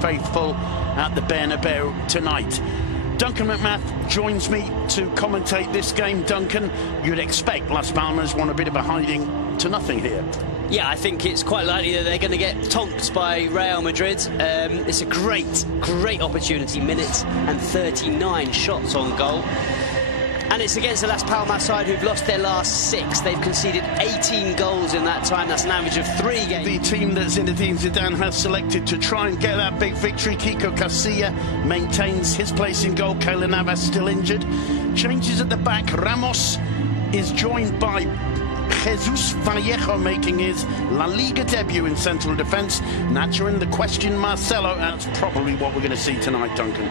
faithful at the Bernabeu tonight. Duncan McMath joins me to commentate this game. Duncan, you'd expect Las Palmas want a bit of a hiding to nothing here. Yeah, I think it's quite likely that they're going to get tonked by Real Madrid. It's a great opportunity. Minutes and 39 shots on goal. And it's against the Las Palmas side who've lost their last 6. They've conceded 18 goals in that time. That's an average of 3 games. The team that Zinedine Zidane has selected to try and get that big victory. Kiko Casilla maintains his place in goal. Keylor Navas still injured. Changes at the back. Ramos is joined by Jesus Vallejo making his La Liga debut in central defence. Nacho in the question, Marcelo. That's probably what we're going to see tonight, Duncan.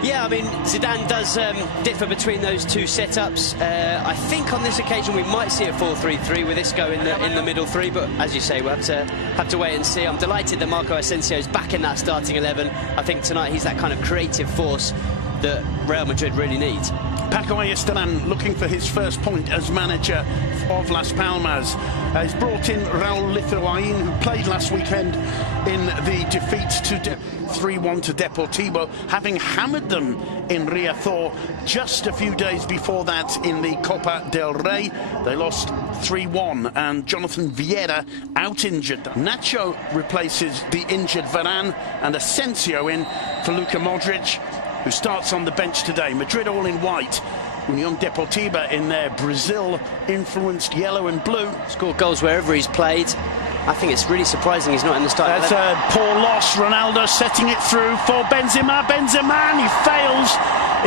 Yeah, I mean, Zidane does differ between those two setups. I think on this occasion we might see a 4-3-3 with Isco in the middle three, but as you say, we'll have to wait and see. I'm delighted that Marco Asensio's back in that starting 11. I think tonight he's that kind of creative force that Real Madrid really needs. Paco Ayestarán looking for his first point as manager of Las Palmas. He's brought in Raúl Lithuain, who played last weekend in the defeat to 3-1 to Deportivo, having hammered them in Riazor just a few days before that in the Copa del Rey. They lost 3-1, and Jonathan Vieira out injured. Nacho replaces the injured Varane, and Asensio in for Luka Modric, who starts on the bench today. Madrid all in white. Union Deportiva in their Brazil-influenced yellow and blue. Scored goals wherever he's played. I think it's really surprising he's not in the starting. That's a poor loss. Ronaldo setting it through for Benzema. Benzema, and he fails.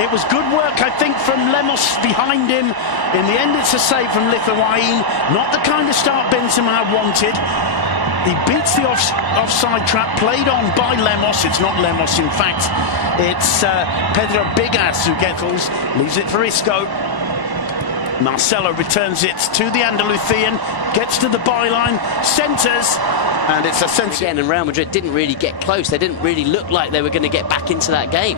It was good work, I think, from Lemos behind him. In the end, it's a save from Lithuain. Not the kind of start Benzema wanted. He beats the offside trap played on by Lemos. It's not Lemos, in fact. It's Pedro Bigas who leaves it for Isco. Marcelo returns it to the Andalusian, gets to the byline, centres, and it's Asensio. Again, and Real Madrid didn't really get close. They didn't really look like they were going to get back into that game.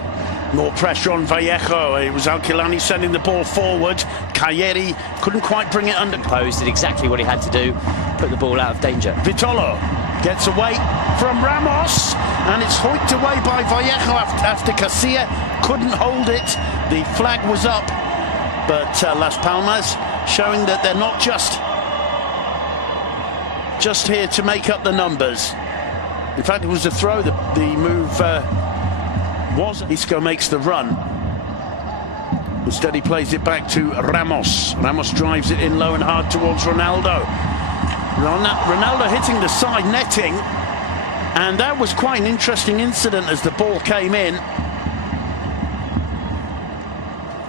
More pressure on Vallejo. It was Alquilani sending the ball forward. Cayeri couldn't quite bring it under. Posed, did exactly what he had to do, put the ball out of danger. Vitolo gets away from Ramos, and it's hoiked away by Vallejo after Casilla couldn't hold it. The flag was up, but Las Palmas showing that they're not just here to make up the numbers. In fact, it was a throw. The move was. Isco makes the run. Instead, he plays it back to Ramos. Ramos drives it in low and hard towards Ronaldo. Ronaldo hitting the side netting, and that was quite an interesting incident as the ball came in.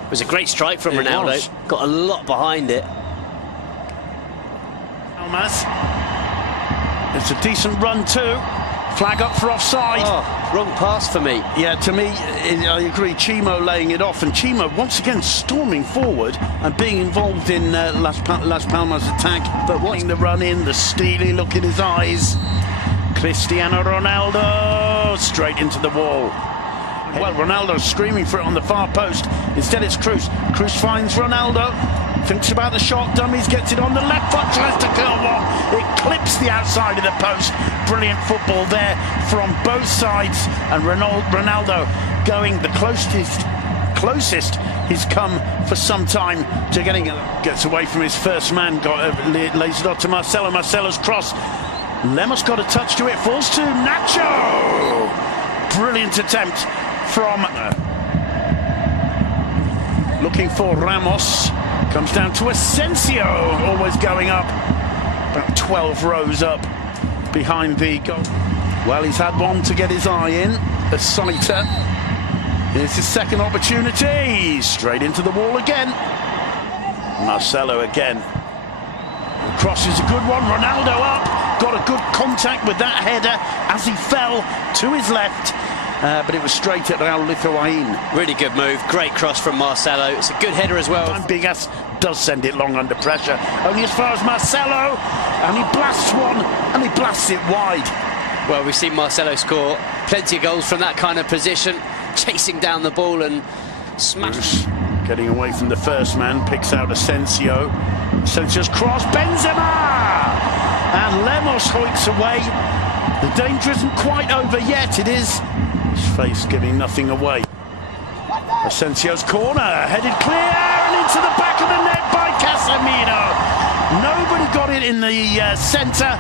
It was a great strike from Ronaldo. Got a lot behind it. Almas. It's a decent run too. Flag up for offside. Oh, wrong pass for me. Yeah, to me, I agree. Chimo laying it off, and Chimo once again storming forward and being involved in Las Palmas' attack. But watching the run in, the steely look in his eyes. Cristiano Ronaldo straight into the wall. Well, Ronaldo's screaming for it on the far post. Instead, it's Cruz. Cruz finds Ronaldo. Thinks about the shot, dummies, gets it on the left foot, tries to curl one. It clips the outside of the post. Brilliant football there from both sides. And Ronaldo going the closest he's come for some time to getting it. Gets away from his first man, lays it off to Marcelo. Marcelo's cross. Lemos got a touch to it, falls to Nacho. Brilliant attempt from... looking for Ramos. Comes down to Asensio, always going up. About 12 rows up behind the goal. Well, he's had one to get his eye in. A sighter. Here's his second opportunity. Straight into the wall again. Marcelo again. The cross is a good one. Ronaldo up. Got a good contact with that header as he fell to his left. But it was straight at Raúl Lithuain. Really good move. Great cross from Marcelo. It's a good header as well. Bigas does send it long under pressure. Only as far as Marcelo. And he blasts one. And he blasts it wide. Well, we've seen Marcelo score plenty of goals from that kind of position. Chasing down the ball and smash. Getting away from the first man. Picks out Asensio. Asensio's cross. Benzema! And Lemos hoiks away. The danger isn't quite over yet. It is face giving nothing away. Asensio's corner, headed clear and into the back of the net by Casemiro. Nobody got it in the centre.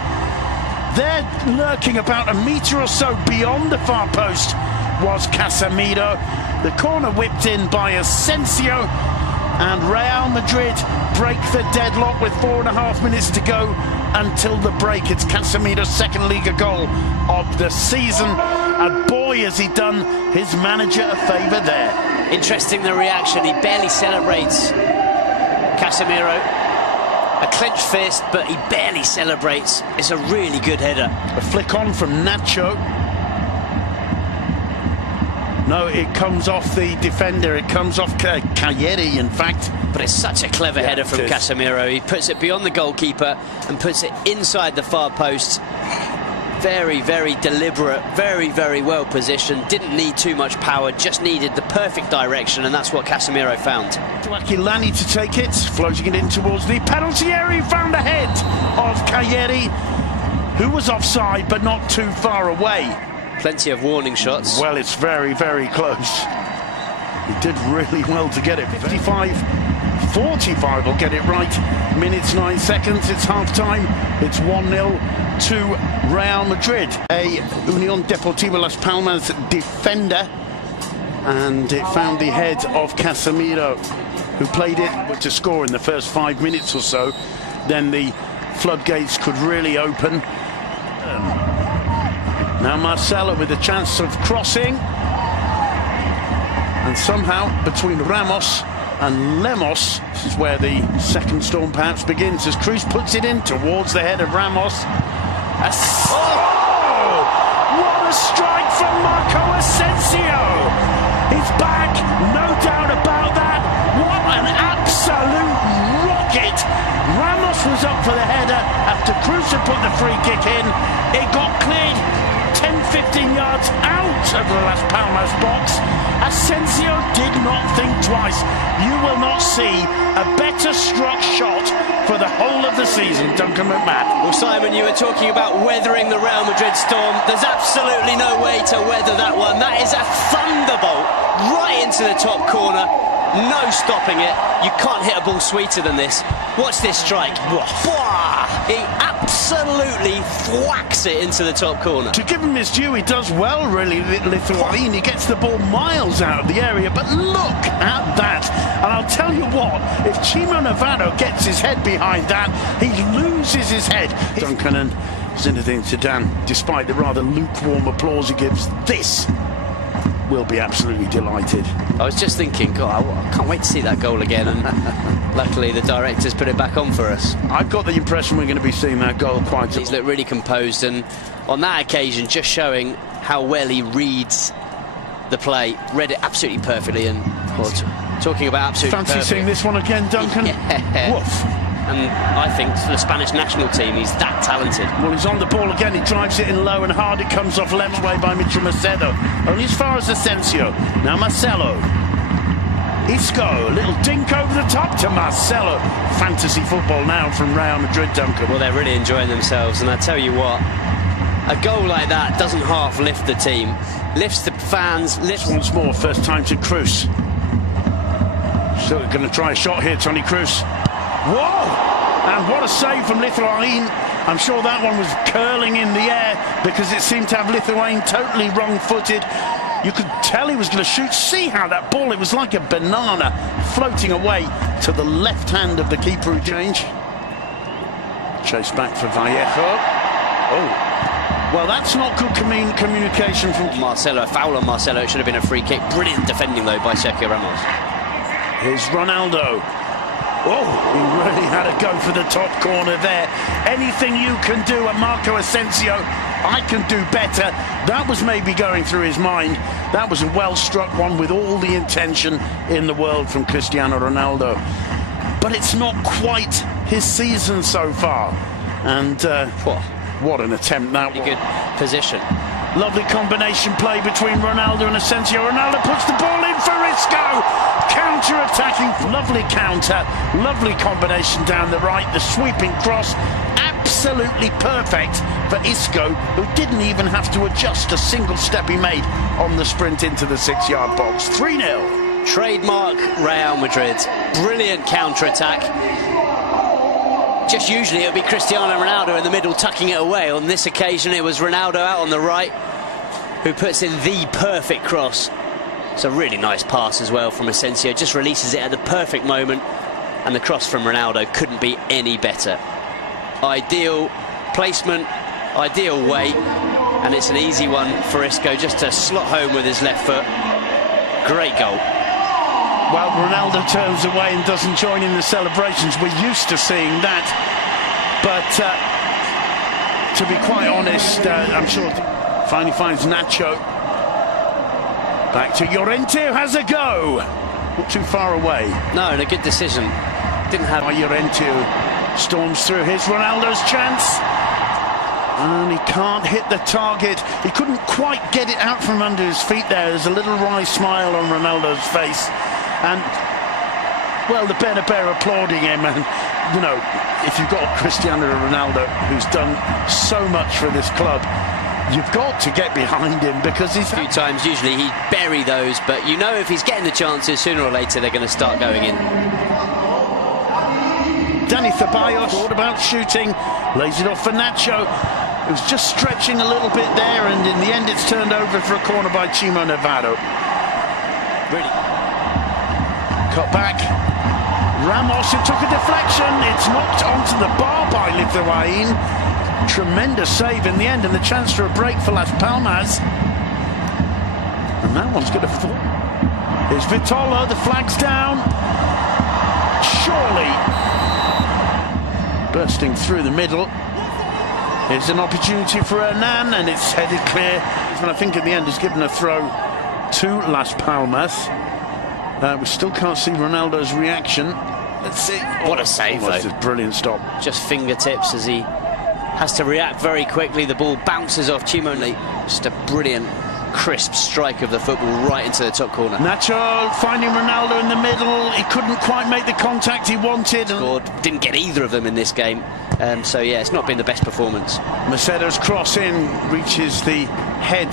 There, lurking about a metre or so beyond the far post, was Casemiro. The corner whipped in by Asensio, and Real Madrid break the deadlock with 4.5 minutes to go until the break. It's Casemiro's second Liga goal of the season, and boy has he done his manager a favour there. Interesting, the reaction. He barely celebrates, Casemiro. A clenched fist, but he barely celebrates. It's a really good header. A flick on from Nacho. No, it comes off the defender. It comes off Cagliari, in fact. But it's such a clever header from Casemiro. He puts it beyond the goalkeeper and puts it inside the far post. Very, very deliberate, very, very well positioned. Didn't need too much power, just needed the perfect direction, and that's what Casemiro found. To Aquilani to take it, floating it in towards the penalty area. He found the head of Cagliari, who was offside but not too far away. Plenty of warning shots. Well, it's very, very close. He did really well to get it. 55-45 will get it right. Minutes 9 seconds. It's half-time. It's 1-0 to Real Madrid. A Unión Deportiva Las Palmas defender, and it found the head of Casemiro, who played it to score in the first 5 minutes or so. Then the floodgates could really open. Now Marcelo with a chance of crossing, and somehow between Ramos and Lemos, this is where the second storm perhaps begins, as Cruz puts it in towards the head of Ramos. What a strike from Marco Asensio! He's back, no doubt about that. What an absolute rocket! Ramos was up for the header after Cruz had put the free kick in. It got cleared 10-15 yards out of the Las Palmas box. Asensio did not think twice. You will not see a better struck shot for the whole of the season, Duncan McMahon. Well, Simon, you were talking about weathering the Real Madrid storm. There's absolutely no way to weather that one. That is a thunderbolt right into the top corner. No stopping it. You can't hit a ball sweeter than this. Watch this strike. He absolutely thwacks it into the top corner. To give him his due, he does well, really, Lithuanian. He gets the ball miles out of the area, but look at that. And I'll tell you what, if Chimo Navarro gets his head behind that, he loses his head. Duncan and Zinedine Zidane, despite the rather lukewarm applause he gives, this will be absolutely delighted. I was just thinking, God, I can't wait to see that goal again, and luckily the director's put it back on for us. I've got the impression we're going to be seeing that goal quite a lot. He's looked really composed, and on that occasion just showing how well he reads the play. Read it absolutely perfectly, and talking about absolutely fancy seeing this one again, Duncan? Yeah. Woof. And I think for the Spanish national team, he's that talented. Well, he's on the ball again. He drives it in low and hard. It comes off left way by Mitchell Macedo. Only as far as Asensio. Now Marcelo. Isco. Little dink over the top to Marcelo. Fantasy football now from Real Madrid, Duncan. Well, they're really enjoying themselves. And I tell you what, a goal like that doesn't half lift the team. Lifts the fans. Lifts once more. First time to Cruz. Still going to try a shot here, Toni Kroos. Whoa! And what a save from Lithuanian. I'm sure that one was curling in the air because it seemed to have Lithuanian totally wrong-footed. You could tell he was going to shoot. See how that ball, it was like a banana floating away to the left hand of the keeper who changed. Chase back for Vallejo. Oh. Well, that's not good communication from Marcelo. A foul on Marcelo. It should have been a free kick. Brilliant defending, though, by Sergio Ramos. Here's Ronaldo. Oh, he really had a go for the top corner there. Anything you can do at Marco Asensio, I can do better. That was maybe going through his mind. That was a well-struck one with all the intention in the world from Cristiano Ronaldo. But it's not quite his season so far. And what an attempt that was. Good position. Lovely combination play between Ronaldo and Asensio. Ronaldo puts the ball in for Isco. Counter-attacking, lovely counter, lovely combination down the right. The sweeping cross, absolutely perfect for Isco, who didn't even have to adjust a single step he made on the sprint into the 6-yard box. 3-0. Trademark Real Madrid. Brilliant counter-attack. Just usually it would be Cristiano Ronaldo in the middle tucking it away. On this occasion it was Ronaldo out on the right who puts in the perfect cross. It's a really nice pass as well from Asensio. Just releases it at the perfect moment, and the cross from Ronaldo couldn't be any better. Ideal placement, ideal weight, and it's an easy one for Isco just to slot home with his left foot. Great goal. Well, Ronaldo turns away and doesn't join in the celebrations. We're used to seeing that. But to be quite honest, I'm sure finally finds Nacho. Back to Llorente, who has a go. Not too far away. No, and a good decision. Didn't have... Llorente storms through his Ronaldo's chance. And he can't hit the target. He couldn't quite get it out from under his feet there. There's a little wry smile on Ronaldo's face. And, well, the Bernabeu applauding him. And, you know, if you've got Cristiano Ronaldo, who's done so much for this club, you've got to get behind him, because he's... A few times, usually he'd bury those, but you know if he's getting the chances, sooner or later they're going to start going in. Dani Ceballos thought about shooting, lays it off for Nacho. It was just stretching a little bit there, and in the end it's turned over for a corner by Chimo Navarro. Really? Cut back. Ramos, who took a deflection. It's knocked onto the bar by Lithuanian. Tremendous save in the end, and the chance for a break for Las Palmas. And that one's going to fall. Here's Vitolo, the flag's down. Surely. Bursting through the middle. Here's an opportunity for Hernan, and it's headed clear. And I think in the end he's given a throw to Las Palmas. We still can't see Ronaldo's reaction. Let's see. What a save, though. A brilliant stop. Just fingertips as he has to react very quickly. The ball bounces off Chimo. Just a brilliant, crisp strike of the football right into the top corner. Nacho finding Ronaldo in the middle. He couldn't quite make the contact he wanted. Scored. Didn't get either of them in this game. So, yeah, it's not been the best performance. Macedo's cross in reaches the head